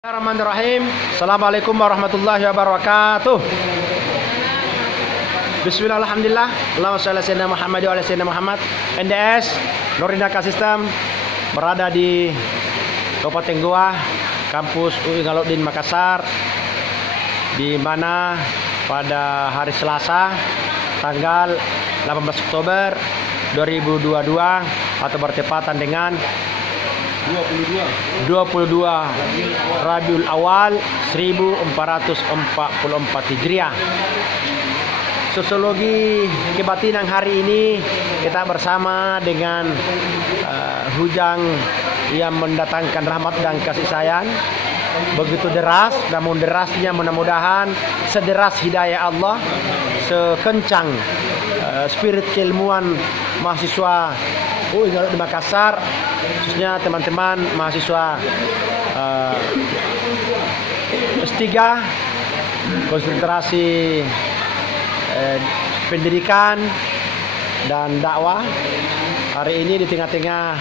Bismillahirrahmanirrahim. Assalamualaikum warahmatullahi wabarakatuh. Bismillah, alhamdulillah. Allahumma shalli ala sayyidina Muhammad wa ala sayyidina Muhammad. NDS Nurdaka System berada di Kabupaten Goa, kampus UI Ngalohdin Makassar, di mana pada hari Selasa tanggal 18 Oktober 2022 atau bertepatan dengan 22 Rabiul Awal 1444 Hijriah. Sosiologi kebatinan hari ini kita bersama dengan hujan yang mendatangkan rahmat dan kasih sayang. Begitu deras, namun derasnya mudah-mudahan sederas hidayah Allah, sekencang spirit keilmuan mahasiswa UI Ngalohdin Makassar, khususnya teman-teman mahasiswa S3 konsentrasi pendidikan dan dakwah. Hari ini di tengah-tengah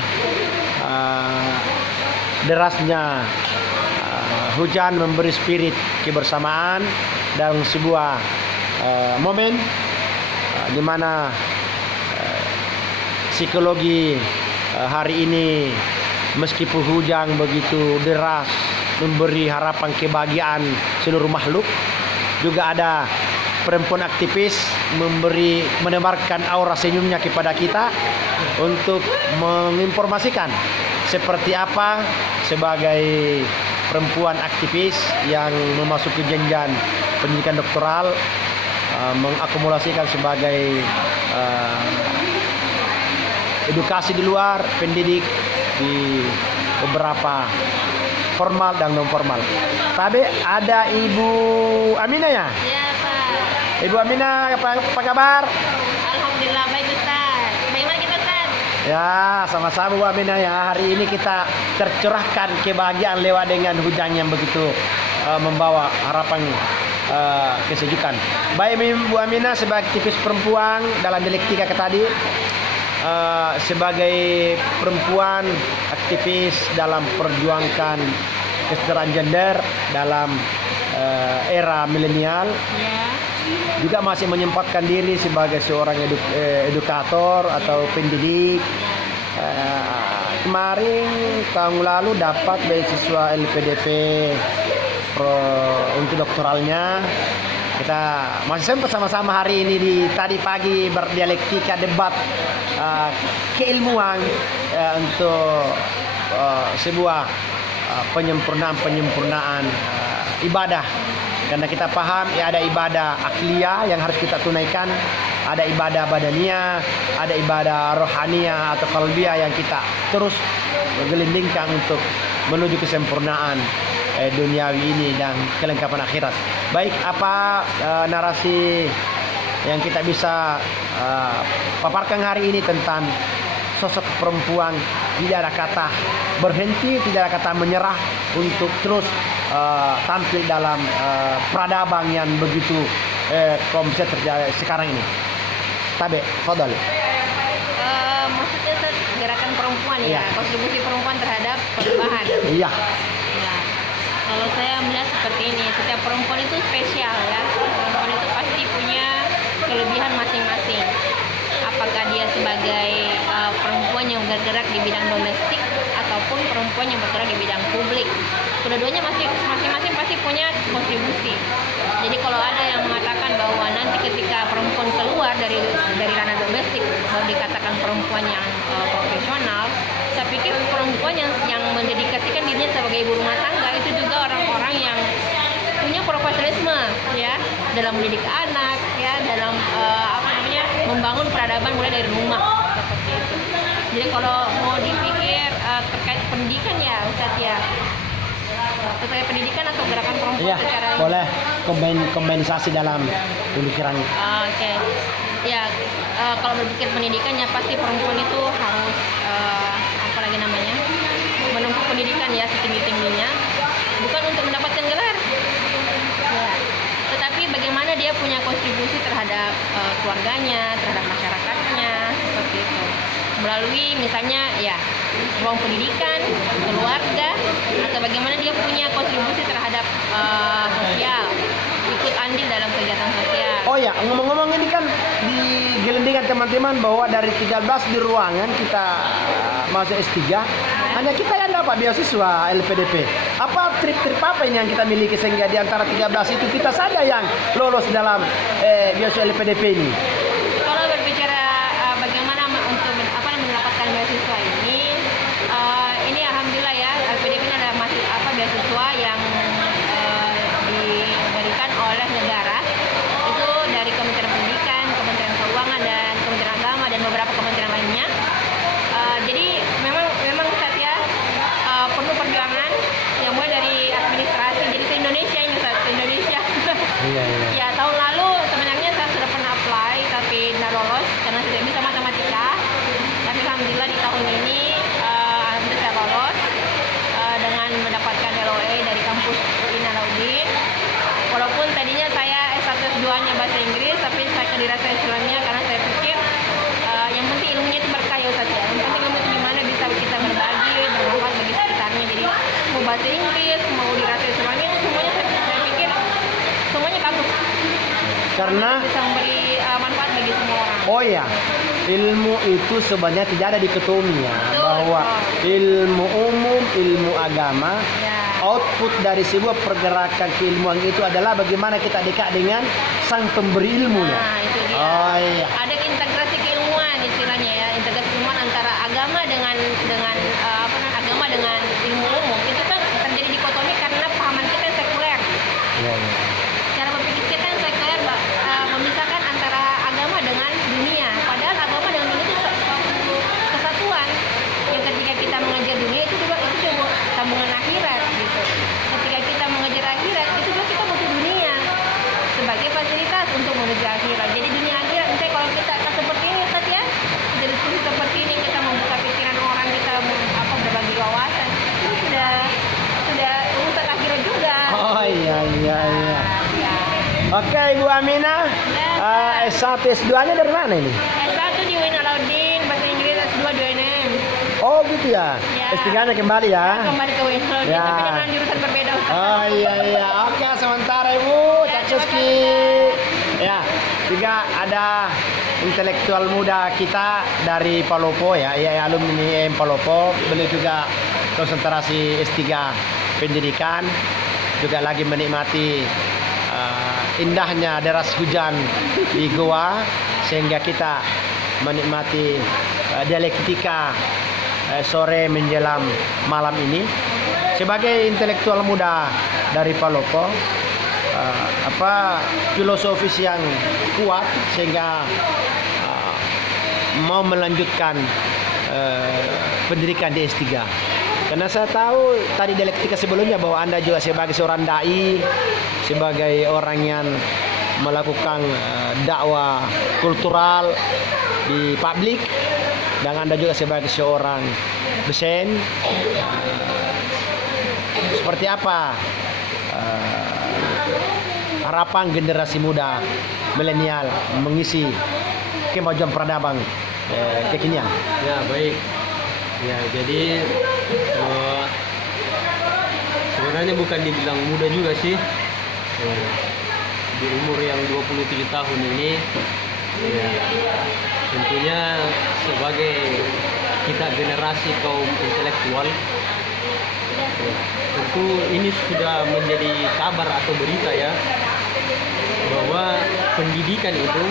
derasnya hujan memberi spirit kebersamaan dan sebuah momen di mana psikologi hari ini meskipun hujan begitu deras memberi harapan kebahagiaan seluruh makhluk, juga ada perempuan aktivis menebarkan aura senyumnya kepada kita untuk menginformasikan seperti apa sebagai perempuan aktivis yang memasuki jenjang pendidikan doktoral, mengakumulasikan sebagai edukasi di luar, pendidik di beberapa formal dan non formal. Tadi ada Ibu Aminah ya? Iya, Pak. Ibu Aminah, apa kabar? Alhamdulillah baik, Ustaz. Bagaimana kita, Ustaz? Ya, sama-sama Bu Aminah ya. Hari ini kita tercerahkan kebahagiaan lewat dengan hujan yang begitu membawa harapan kesejukan. Baik Bu Aminah sebagai aktivis perempuan dalam dialektika tadi, sebagai perempuan aktivis dalam perjuangkan kesetaraan gender dalam era milenial, juga masih menyempatkan diri sebagai seorang edukator atau pendidik. Kemarin tahun lalu dapat beasiswa LPDP untuk doktoralnya. Kita masih sempat sama-sama hari ini di tadi pagi berdialektika debat keilmuan untuk sebuah penyempurnaan ibadah. Karena kita paham ya, ada ibadah akliyah yang harus kita tunaikan, ada ibadah badaniyah, ada ibadah rohaniyah atau qalbiyah yang kita terus gelindingkan untuk menuju kesempurnaan duniawi ini dan kelengkapan akhirat. Baik, apa narasi yang kita bisa paparkan hari ini tentang sosok perempuan? Tidak ada kata berhenti, tidak ada kata menyerah untuk terus tampil dalam peradaban yang begitu kompleks terjadi sekarang ini. Tabe, fadal. Maksudnya, Ustaz, gerakan perempuan Iya. ya, kontribusi perempuan terhadap perubahan. Iya. Ya. Kalau saya melihat seperti ini, setiap perempuan itu spesial ya. Perempuan itu pasti punya kelebihan masing-masing. Apakah dia sebagai perempuan yang bergerak di bidang domestik ataupun perempuan yang bergerak di bidang publik, kedua-duanya masing-masing pasti punya kontribusi. Jadi kalau ada yang mengatakan bahwa nanti ketika perempuan keluar dari ranah domestik baru dikatakan perempuan yang profesional, saya pikir perempuan yang mendedikasikan dirinya sebagai ibu rumah tangga itu juga orang-orang yang punya profesionalisme ya dalam mendidik anak, ya dalam membangun peradaban mulai dari rumah seperti itu. Jadi kalau mau dipikir terkait pendidikan ya Ustaz ya, terkait pendidikan atau gerakan perempuan Iya, secara boleh kombinisasi dalam pemikiran. Oke. Ya, kalau berpikir pendidikannya pasti perempuan itu harus apalagi namanya menempuh pendidikan ya setinggi-tingginya, bukan untuk mendapatkan gelar, ya, tetapi bagaimana dia punya kontribusi terhadap keluarganya, terhadap masyarakatnya seperti itu, melalui misalnya ya ruang pendidikan, keluarga, atau bagaimana dia punya kontribusi terhadap sosial, ikut andil dalam kegiatan sosial. Oh ya, ngomong-ngomong ini kan di gelendingan teman-teman bahwa dari 13 di ruangan kita masuk S3, hanya kita yang dapat beasiswa LPDP. Apa trip-trip apa ini yang kita miliki sehingga di antara 13 itu kita saja yang lolos dalam beasiswa LPDP ini? Kalau berbicara bagaimana untuk mendapatkan beasiswa ini alhamdulillah ya, LPDP ini adalah beasiswa yang diberikan oleh negara. Itu dari Kementerian Pendidikan, Kementerian Keuangan, dan Kementerian Agama, dan beberapa kementerian lainnya. Jadi memang Ustaz ya, perlu perjuangan yang mulai dari administrasi. Jadi se-Indonesia ini Ustaz, se-Indonesia. Iya. Ya, tahun lalu sebenarnya saya sudah pernah apply tapi tidak lolos karena tidak bisa matematika. Tapi alhamdulillah di tahun ini alhamdulillah saya lolos dengan mendapatkan LOE dari kampus UI Alauddin. Walaupun tadinya saya S1 S2-nya bahasa Inggris, tapi saya dirasa Islamnya karena saya pikir yang penting ilmunya itu berkah ya Ustaz ya. Yang penting ilmu itu gimana bisa kita berbagi, bermanfaat bagi sekitarnya. Jadi mau bahasa Inggris, mau dirasa Islamnya itu semuanya saya pikir semuanya bagus. Karena bisa memberi manfaat bagi semua orang. oh ya, ilmu itu sebenarnya tidak ada dikotomi ya, Betul, bahwa ilmu umum, ilmu agama, Ya. output dari sebuah pergerakan keilmuan itu adalah bagaimana kita dekat dengan sang pemberi ilmunya. Nah, itu dia. Oh iya. Ada integrasi keilmuan istilahnya ya, integrasi keilmuan antara agama dengan agama dengan ilmu umum. Itu kan terjadi dikotomi karena pahaman kita yang sekuler. Iya. Cara berpikir kita yang sekuler memisahkan antara agama dengan dunia. Padahal agama dengan dunia itu suatu kesatuan. Yang ketika kita mengajar dunia itu juga sambungan akhirat gitu. Ketika kita mengajar akhirat itu juga kita butuh dunia sebagai fasilitas untuk menuju akhirat. Jadi dunia akhirat, misalnya kalau kita akan seperti ini Ustaz ya, kita diskusi seperti ini, kita membuka pikiran orang, kita berbagi wawasan, itu sudah urusan akhirat juga. Oh iya. Ya. Oke, Ibu Aminah, S1 S2-nya dari mana ini? S1 di UIN Alauddin, bahasa Inggris, S2 di UNM. Oh gitu ya. Ya. S3-nya kembali ya. Kembali ke UIN Alauddin, Ya. tapi dengan jurusan berbeda Ustaz. Oh iya. Oke, sementara Ibu, Ya, Cak terima Suski. Ya, juga ada intelektual muda kita dari Palopo ya, alumni IAIN Palopo. Beliau juga konsentrasi S3 pendidikan, juga lagi menikmati indahnya deras hujan di Goa, sehingga kita menikmati dialektika sore menjelang malam ini. Sebagai intelektual muda dari Palopo, filosofis yang kuat sehingga mau melanjutkan pendidikan di S3. Karena saya tahu tadi dialektika sebelumnya bahwa Anda juga sebagai seorang dai, sebagai orang yang melakukan dakwah kultural di publik, dan Anda juga sebagai seorang dosen. Seperti apa harapan generasi muda milenial mengisi kemajuan peradaban kekinian? Ya, baik. Ya, jadi sebenarnya bukan dibilang muda juga sih. Ya, di umur yang 27 tahun ini, ya, tentunya sebagai kita generasi kaum intelektual, ya, tentu ini sudah menjadi kabar atau berita ya, bahwa pendidikan itu,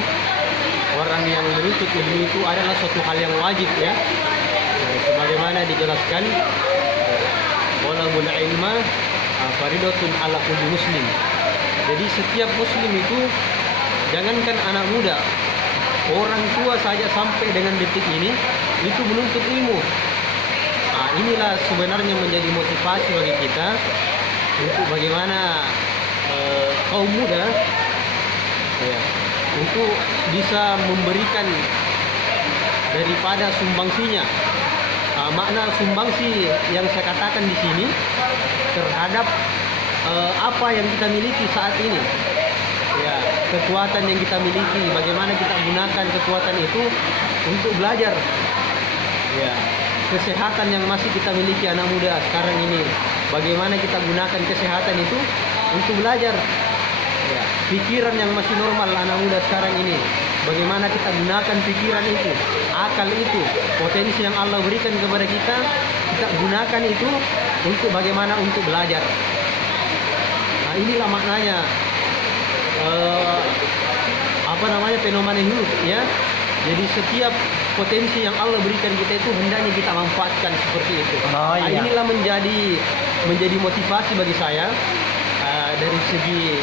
orang yang menuntut ilmu itu adalah suatu hal yang wajib ya. Sebagaimana dijelaskan, walabul ilma faridatun ala kulli muslim. Jadi setiap muslim itu, jangankan anak muda, orang tua saja sampai dengan detik ini itu menuntut ilmu. Inilah sebenarnya menjadi motivasi bagi kita untuk bagaimana kaum muda ya, untuk bisa memberikan daripada sumbangsinya. Makna sumbangsi yang saya katakan di sini terhadap apa yang kita miliki saat ini, ya, kekuatan yang kita miliki, bagaimana kita gunakan kekuatan itu untuk belajar, ya, kesehatan yang masih kita miliki anak muda sekarang ini, bagaimana kita gunakan kesehatan itu untuk belajar. Ya, pikiran yang masih normal anak muda sekarang ini, bagaimana kita gunakan pikiran itu, akal itu, potensi yang Allah berikan kepada kita gunakan itu untuk bagaimana untuk belajar. Nah, inilah maknanya fenomena hidup, ya. Jadi setiap potensi yang Allah berikan kita itu hendaknya kita manfaatkan seperti itu. Oh, iya. Nah, inilah menjadi motivasi bagi saya dari segi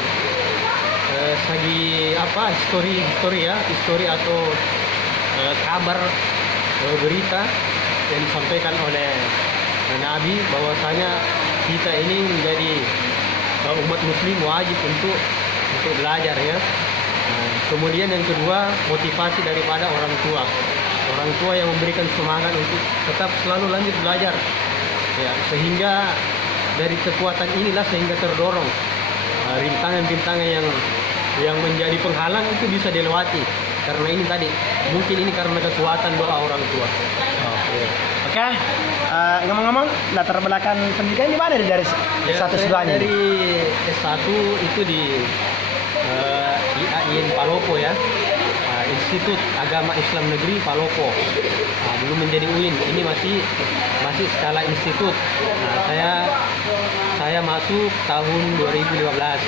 histori atau kabar berita yang disampaikan oleh Nabi, bahwasanya kita ini menjadi umat muslim wajib untuk belajar, ya. Kemudian yang kedua, motivasi daripada orang tua yang memberikan semangat untuk tetap selalu lanjut belajar, ya, sehingga dari kekuatan inilah sehingga terdorong rintangan-rintangan yang menjadi penghalang itu bisa dilewati. Karena ini tadi, mungkin ini karena kekuatan doa orang tua. Oke. Ngomong-ngomong, latar belakang pendidikan di mana dari satu sudahnya? Dari S1 itu di IAIN Palopo, ya. Institut Agama Islam Negeri Palopo. Belum menjadi UIN. Ini masih skala institut. Saya masuk tahun 2015.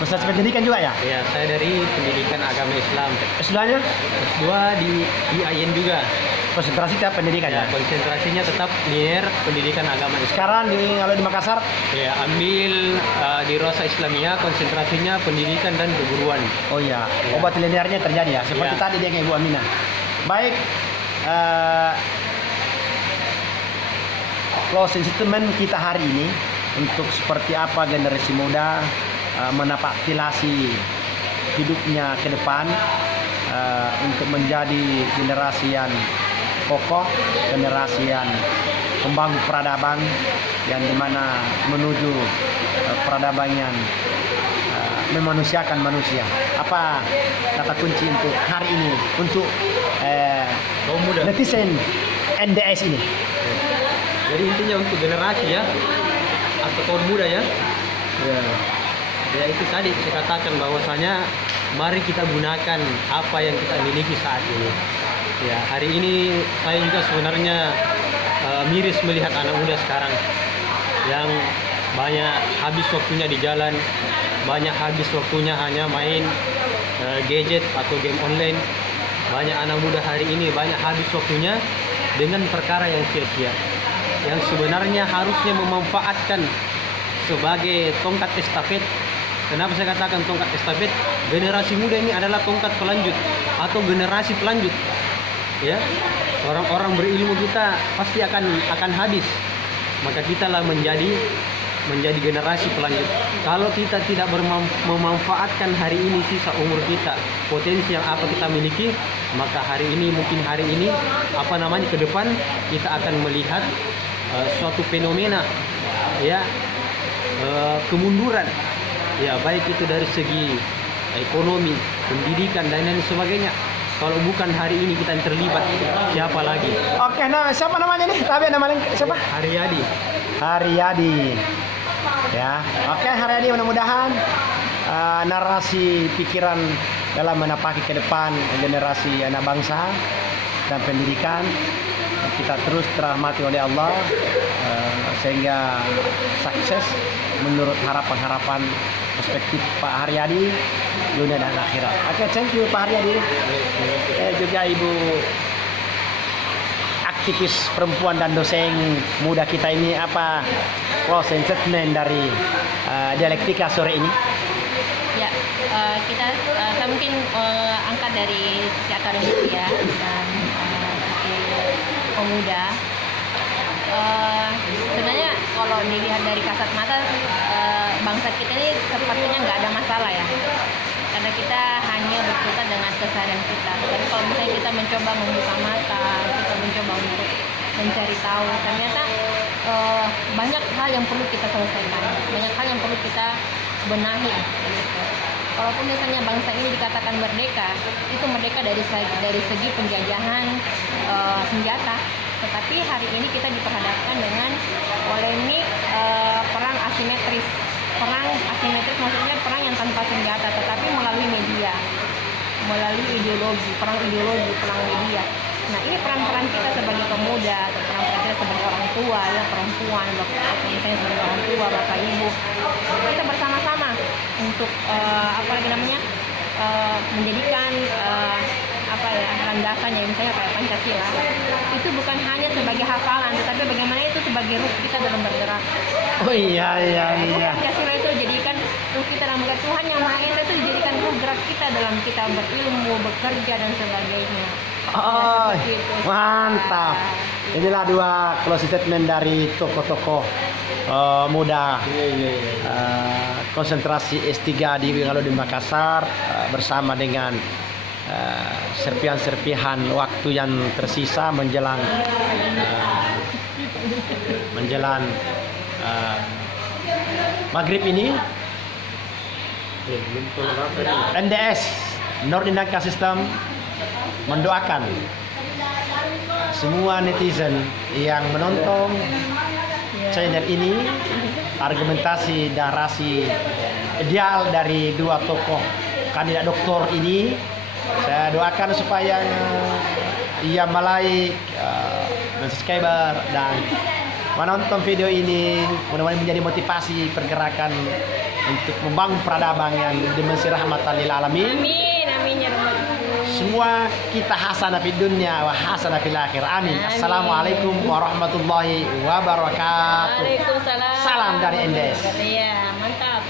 Proses pendidikan juga, ya? Ya, saya dari pendidikan agama Islam. S2-nya? S2 di IAIN juga. Konsentrasi ke pendidikan, ya? Konsentrasinya tetap linear pendidikan agama Islam. Sekarang kalau di Makassar? Ya, ambil di Rosa Islamiyah, konsentrasinya pendidikan dan keguruan. Oh iya, obat linearnya terjadi, ya? Seperti tadi dia kayak Bu Aminah. Baik, closing statement kita hari ini untuk seperti apa generasi muda menapaktilasi hidupnya ke depan untuk menjadi generasi yang kokoh, generasi yang membangun peradaban yang dimana menuju peradaban yang memanusiakan manusia. Apa kata kunci untuk hari ini untuk kaum muda, netizen NDS ini? Jadi intinya untuk generasi, ya, atau kaum muda, ya. Ya itu tadi saya katakan bahwasanya mari kita gunakan apa yang kita miliki saat ini. Ya, hari ini saya juga sebenarnya miris melihat anak muda sekarang yang banyak habis waktunya di jalan, banyak habis waktunya hanya main gadget atau game online. Banyak anak muda hari ini banyak habis waktunya dengan perkara yang sia-sia, yang sebenarnya harusnya memanfaatkan sebagai tongkat estafet. Kenapa saya katakan tongkat estafet? Generasi muda ini adalah tongkat pelanjut atau generasi pelanjut. Ya, orang-orang berilmu kita pasti akan habis. Maka kitalah menjadi generasi pelanjut. Kalau kita tidak memanfaatkan hari ini sisa umur kita, potensi yang apa kita miliki, maka hari ini ke depan kita akan melihat suatu fenomena, ya, kemunduran. Ya, baik itu dari segi ekonomi, pendidikan dan lain sebagainya. Kalau bukan hari ini kita yang terlibat, siapa lagi? Oke, nah siapa namanya nih? Tapi namanya siapa? Haryadi. Ya, oke Haryadi, mudah-mudahan narasi pikiran dalam menapaki ke depan generasi anak bangsa dan pendidikan kita terus dirahmati oleh Allah sehingga sukses menurut harapan-harapan perspektif Pak Haryadi dunia dan akhirat. Oke, thank you Pak Haryadi. Juga Ibu aktivis perempuan dan dosen muda kita ini, apa closing statement dari dialektika sore ini? Ya, saya mungkin angkat dari sisi akademik, ya, dan sisi pemuda. Sebenarnya kalau dilihat dari kasat mata, bangsa kita ini sepertinya nggak ada masalah, ya, karena kita hanya berkutat dengan keseharian kita. Tapi kalau misalnya kita mencoba membuka mata, kita mencoba untuk mencari tahu, ternyata banyak hal yang perlu kita selesaikan, banyak hal yang perlu kita benahi. Gitu. Kalaupun misalnya bangsa ini dikatakan merdeka, itu merdeka dari segi penjajahan senjata, Tetapi hari ini kita diperhadapkan dengan polemik perang asimetris. Perang asimetris maksudnya perang yang tanpa senjata, tetapi melalui media, melalui ideologi, perang media. Nah, ini peran-peran kita sebagai pemuda, atau peran-peran kita sebagai orang tua, ya perempuan, atau misalnya sebagai orang tua, bapak ibu, kita bersama-sama untuk menjadikan landasannya, misalnya kayak Pancasila, itu bukan hanya sebagai hafalan, tetapi bagaimana itu sebagai ruh kita dalam bergerak. Oh iya. Pancasila itu dijadikan ruh kita dalam bergerak. Tuhan Yang Maha Esa itu dijadikan ruh gerak kita dalam kita berilmu, bekerja dan sebagainya. Oh, mantap. Inilah dua closing statement dari tokoh-tokoh muda konsentrasi S3 kalau di Makassar, bersama dengan serpihan-serpihan waktu yang tersisa menjelang maghrib ini. NDS Nordin Danka System mendoakan semua netizen yang menonton channel ini, argumentasi dan narasi ideal dari dua tokoh kandidat doktor ini. Saya doakan supaya ia like, subscriber dan menonton video ini, mudah-mudahan menjadi motivasi pergerakan untuk membangun peradaban yang dimensi rahmatan lil alamin. Amin ya rabbal alamin. Semua kita hasanah fid dunya wa hasanah fil akhir. Amin. Assalamualaikum warahmatullahi wabarakatuh. Waalaikumsalam. Salam dari NDS. Iya, mantap.